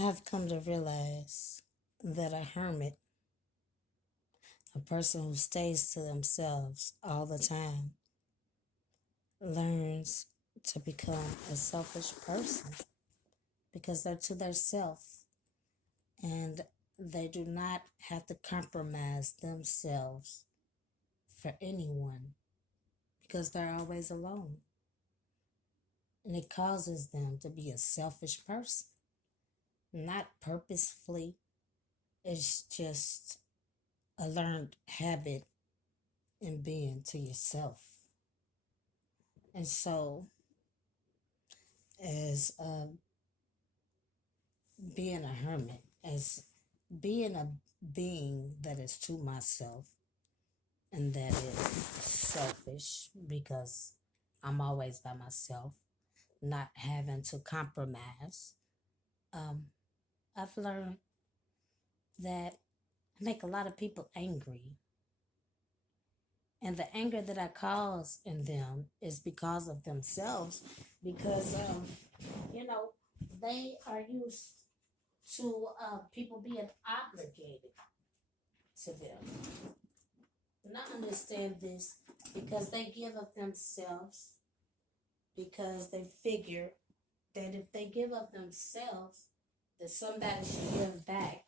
I've come to realize that a hermit, a person who stays to themselves all the time, learns to become a selfish person because they're to their self and they do not have to compromise themselves for anyone because they're always alone. And it causes them to be a selfish person, not purposefully. It's just a learned habit in being to yourself. And so, as being a hermit, as being a being that is to myself and that is selfish because I'm always by myself, not having to compromise, um, I've learned that I make a lot of people angry. And the anger that I cause in them is because of themselves, because, you know, they are used to people being obligated to them. And I understand this because they give of themselves, because they figure that if they give of themselves, that somebody should give back.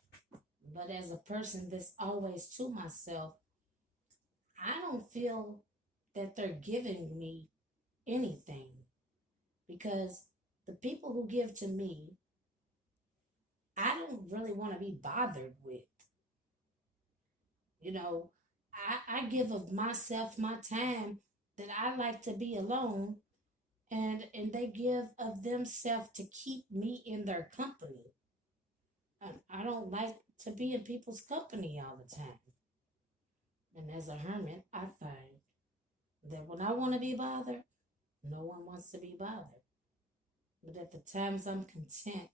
But as a person that's always to myself, I don't feel that they're giving me anything because the people who give to me, I don't really want to be bothered with. You know, I give of myself, my time that I like to be alone, and they give of themselves to keep me in their company. I don't like to be in people's company all the time. And as a hermit, I find that when I want to be bothered, no one wants to be bothered. But at the times I'm content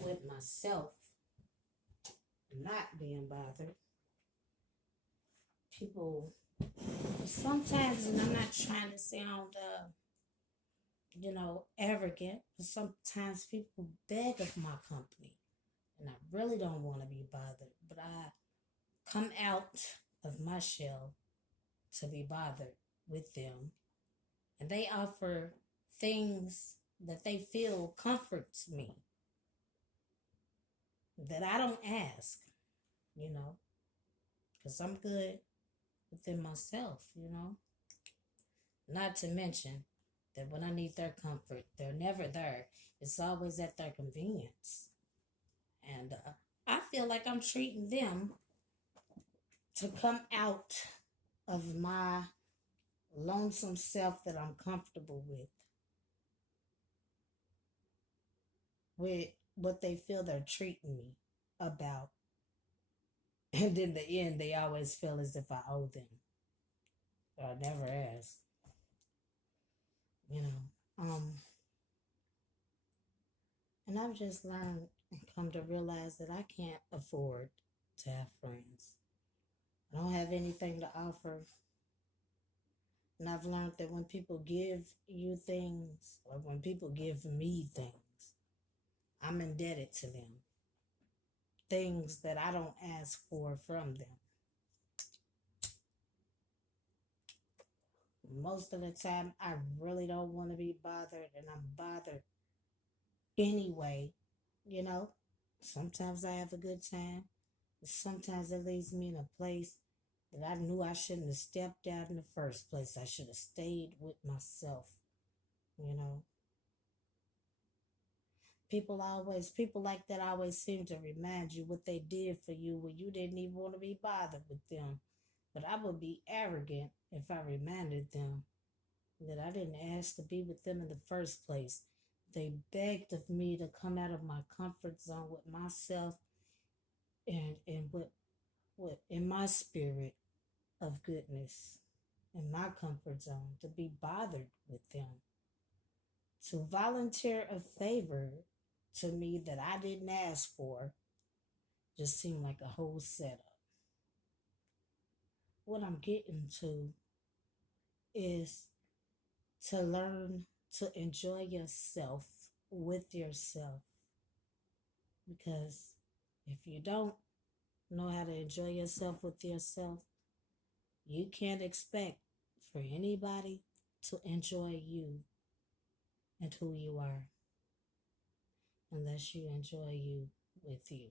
with myself, not being bothered, people sometimes, and I'm not trying to sound, arrogant, but sometimes people beg of my company, and I really don't want to be bothered, but I come out of my shell to be bothered with them, and they offer things that they feel comforts me that I don't ask, you know, because I'm good within myself, you know. Not to mention that when I need their comfort, they're never there. It's always at their convenience. And I feel like I'm treating them to come out of my lonesome self that I'm comfortable with what they feel they're treating me about. And in the end, they always feel as if I owe them. But I never ask, you know. And I've just learned and come to realize that I can't afford to have friends. I don't have anything to offer. And I've learned that when people give you things, or when people give me things, I'm indebted to them. Things that I don't ask for from them. Most of the time, I really don't want to be bothered, and I'm bothered anyway. You know, sometimes I have a good time, but sometimes it leaves me in a place that I knew I shouldn't have stepped out in the first place. I should have stayed with myself, you know. People like that always seem to remind you what they did for you when you didn't even want to be bothered with them. But I would be arrogant if I reminded them that I didn't ask to be with them in the first place. They begged of me to come out of my comfort zone with myself and with in my spirit of goodness, in my comfort zone, to be bothered with them, to volunteer a favor to me that I didn't ask for just seemed like a whole setup. What I'm getting to is to learn to enjoy yourself with yourself Because if you don't know how to enjoy yourself with yourself, you can't expect for anybody to enjoy you and who you are unless you enjoy you with you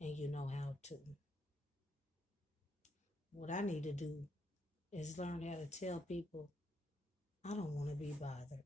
and you know how to. What I need to do is learn how to tell people I don't want to be bothered.